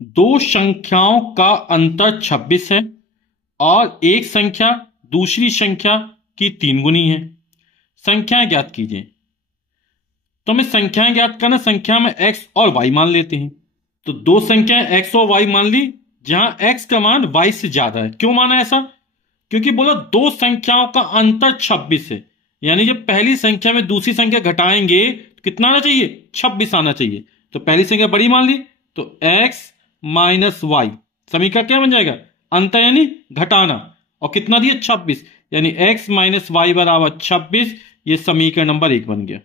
दो संख्याओं का अंतर 26 है और एक संख्या दूसरी संख्या की 3 गुनी है। संख्याएं ज्ञात कीजिए। तो हमें संख्याएं ज्ञात करना, संख्या में x और y मान लेते हैं। तो दो संख्याएं x और y मान ली, जहां x का मान y से ज्यादा है। क्यों माना ऐसा? क्योंकि बोला दो संख्याओं का अंतर 26 है, यानी जब पहली संख्या में दूसरी संख्या घटाएंगे तो कितना आना चाहिए? 26 आना चाहिए। तो पहली संख्या बड़ी मान ली, तो x माइनस वाई, समीकरण क्या बन जाएगा? अंतर यानी घटाना, और कितना दिया? 26, यानी x माइनस वाई बराबर 26। ये समीकरण नंबर 1 बन गया।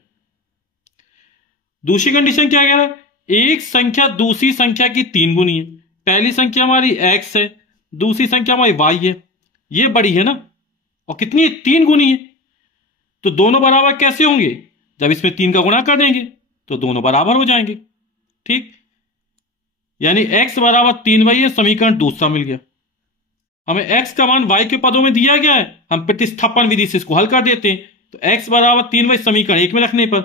दूसरी कंडीशन क्या कह रहा है? एक संख्या दूसरी संख्या की 3 गुनी है। पहली संख्या हमारी x है, दूसरी संख्या हमारी y है। ये बड़ी है ना, और कितनी है? 3 गुनी है। तो दोनों बराबर कैसे होंगे? जब इसमें 3 का गुणा कर देंगे तो दोनों बराबर हो जाएंगे। ठीक, यानी x बराबर 3y है। समीकरण दूसरा मिल गया। हमें x का मान y के पदों में दिया गया है, हम प्रतिस्थापन विधि से इसको हल कर देते हैं। तो x बराबर 3y समीकरण 1 में रखने पर,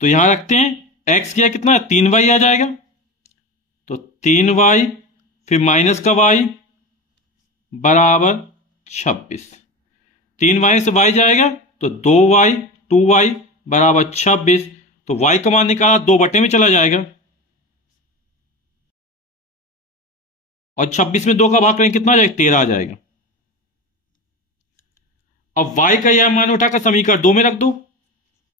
तो यहां रखते हैं, x किया कितना? 3y आ जाएगा। तो 3y फिर माइनस का y बराबर 26। 3y से y जाएगा तो 2y 2y बराबर 26। तो y का मान निकाला, 2 बटे में चला जाएगा, और 26 में 2 का भाग करेंगे कितना आ जाएगा? 13 आ जाएगा। अब y का यह मान उठाकर समीकरण 2 में रख दो।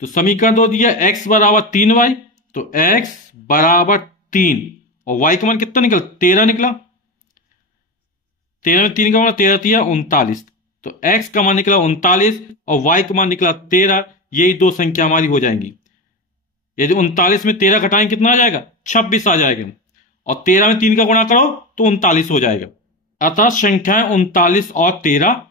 तो समीकरण 2 दिया x बराबर 3y, तो x बराबर 3, और y का मान कितना निकला? 13 निकला। 13 में 3 का मान 13 दिया 39। तो x का मान निकला 39 और y का मान निकला 13। यही दो संख्या हमारी हो जाएंगी। यदि 39 में 13 घटाएं कितना आ जाएगा? 26 आ जाएगा, और 13 में 3 का गुणा करो तो 39 हो जाएगा। अतः संख्याएं 39 और 13